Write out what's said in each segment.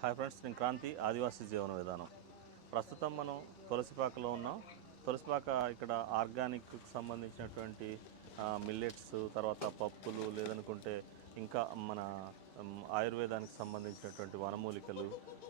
Hi friends నేను క్రాంతి ఆదివాసీ జీవన విధానం. ప్రస్తుతం మనం తులసిపాకలో ఉన్నాం. తులసిపాక ఇక్కడ ఆర్గానిక్కి సంబంధించినటువంటి మిల్లెట్స్ తర్వాత పప్పులు లేదనుకుంటే ఇంకా మన ఆయుర్వేదానికి సంబంధించినటువంటి వనమూలికలు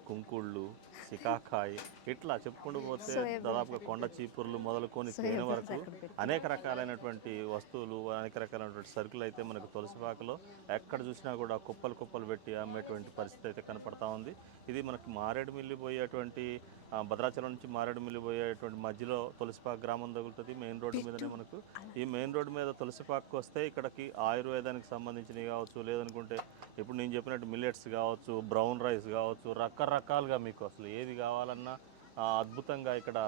కుంకుళ్ళు సికాకాయ్ ఇట్లా చెప్పుకుంటూ పోతే దాదాపుగా కొండ చీపుర్లు మొదలుకొని తేనె వరకు అనేక రకాలైనటువంటి వస్తువులు అనేక రకాలైనటువంటి సరుకులు అయితే మనకు తులసిపాకలో ఎక్కడ చూసినా కూడా కుప్పలు కుప్పలు పెట్టి అమ్మేటువంటి పరిస్థితి అయితే కనపడతా ఉంది. ఇది మనకు మారేడుమిల్లి పోయేటువంటి భద్రాచలం నుంచి మారేడుమిల్లి పోయేటువంటి మధ్యలో తులసిపాక గ్రామం తగులుతుంది. మెయిన్ రోడ్డు మీదనే మనకు. ఈ మెయిన్ రోడ్డు మీద తులసిపాకు వస్తే ఇక్కడికి ఆయుర్వేదానికి సంబంధించినవి కావచ్చు లేదనుకుంటే ఇప్పుడు నేను చెప్పినట్టు మిల్లెట్స్ కావచ్చు బ్రౌన్ రైస్ కావచ్చు రకరకాలుగా మీకు అసలు ఏది కావాలన్నా అద్భుతంగా ఇక్కడ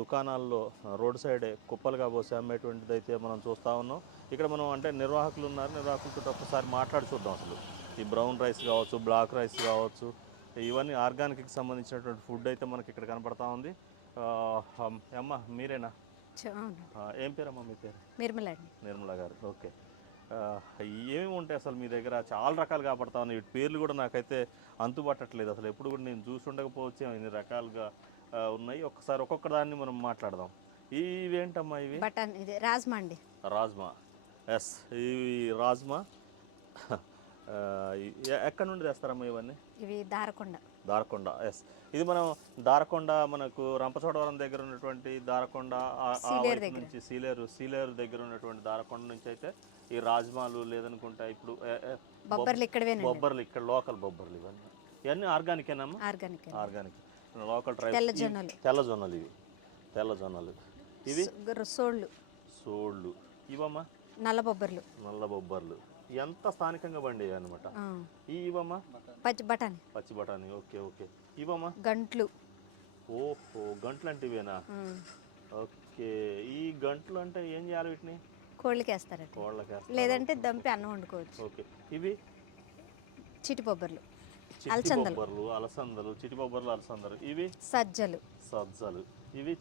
దుకాణాల్లో రోడ్ సైడే కుప్పలుగా పోసి అమ్మేటువంటిది అయితే మనం చూస్తూ ఉన్నాం. ఇక్కడ మనం అంటే నిర్వాహకులు ఉన్నారు. నిర్వాహకులతో ఒక్కసారి మాట్లాడి చూద్దాం అసలు. ఈ బ్రౌన్ రైస్ కావచ్చు బ్లాక్ రైస్ కావచ్చు ఇవన్నీ ఆర్గానిక్కి సంబంధించినటువంటి ఫుడ్ అయితే మనకి ఇక్కడ కనపడతా ఉంది. అమ్మ మీరేనా? ఏం పేరమ్మా మీ పేరు? నిర్మలండి నిర్మల గారు ఓకే. ఏమేమి ఉంటాయి అసలు మీ దగ్గర? చాలా రకాలు కాపాడుతా ఉన్నాయి. వీటి పేర్లు కూడా నాకైతే అంతుపట్టట్లేదు అసలు ఎప్పుడు కూడా నేను చూసి ఉండకపోవచ్చు. ఇన్ని రకాలుగా ఉన్నాయి. ఒక్కసారి ఒక్కొక్క దాన్ని మనం మాట్లాడదాం. ఇవేంటమ్మా ఇవి? బటన్ ఇది రాజ్మా అండి. రాజ్మా. ఎస్ ఇవి రాజ్మా. ఎక్కడి నుండి తెస్తారమ్మా ఇవన్నీ? ఇవి దారకొండ. దారకొండ ఎస్ ఇది మనం దారకొండ మనకు రంపచోడవరం దగ్గర ఉన్నటువంటి దారకొండ నుంచి సీలేరు సీలేరు దగ్గర ఉన్నటువంటి దారకొండ నుంచి అయితే ఈ రాజ్మాలు లేదనుకుంటా ఇప్పుడు బొబ్బర్లు ఇక్కడవేనండి. బొబ్బర్లు ఇక్కడ లోకల్ బొబ్బర్లు ఇవన్నీ. ఇవన్నీ ఆర్గానిక్ ఏనమ్మా ఆర్గానిక్ ఆర్గానిక్. లోకల్ ట్రైబ్ తెల్ల జొన్నలు. ఇవి. తెల్ల జొన్నలు. ఇవి? సోళ్ళు. సోళ్ళు. ఇవమ్మా? నల్ల బొబ్బర్లు. నల్ల బొబ్బర్లు. ఎంత స్థానికంగా పండే అనమాట. ఈ ఇవమ్మా పచ్చి బఠానీ. పచ్చి బఠానీ. Okay okay. ఇవమ్మా గంట్లు. ఓహో గంటలు అంటే ఇవేనా. ఓకే. ఈ గంటలు అంటే ఏం చేయాలి వీటిని? కోళ్ళకి వేస్తారట కోళ్ళకి లేదంటే దంపి అన్నం వండుకోవచ్చు. ఓకే. ఇవి? చిటి బొబ్బర్లు. బొబ్బర్లు అలసందలు చిట్టి బొబ్బర్లు అలసందలు. ఇవి? సజ్జలు. సజ్జలు. ఇవి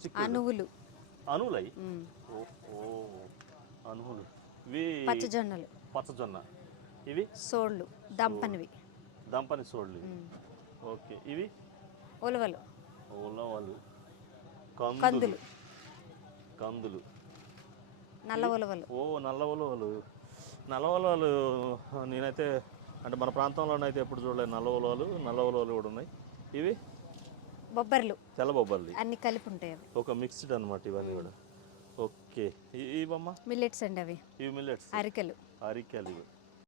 అనువులై ఉమ్. ఓహో అనువులు ఇవి పచ్చజొన్నలు. పచ్చజొన్న. ఇవి? సోళ్ళు దంపనివి. దంపని సోళ్ళు. ఓకే. ఇవి? ఉలవలు. ఉలవలు. కందులు. కందులు. నల్ల ఉలవలు. ఓ నల్ల ఉలవలు. నల్ల ఉలవలు నేనైతే అంటే మన ప్రాంతంలోనైతే ఎప్పుడు చూడలేదు నల్ల ఉలవలు నల్ల ఉలవలు కూడా ఉన్నాయి. ఇవి? బొబ్బర్లు. తెల్ల బొబ్బర్లు. అన్ని కలిపి ఉంటాయి ఒక మిక్స్డ్ అనమాట ఇవన్నీ కూడా. ఓకే. ఇవమ్మా? మిల్లెట్స్ అండి అవి. ఇవి మిల్లెట్స్. అరికెలు. అరికెలు ఇవి.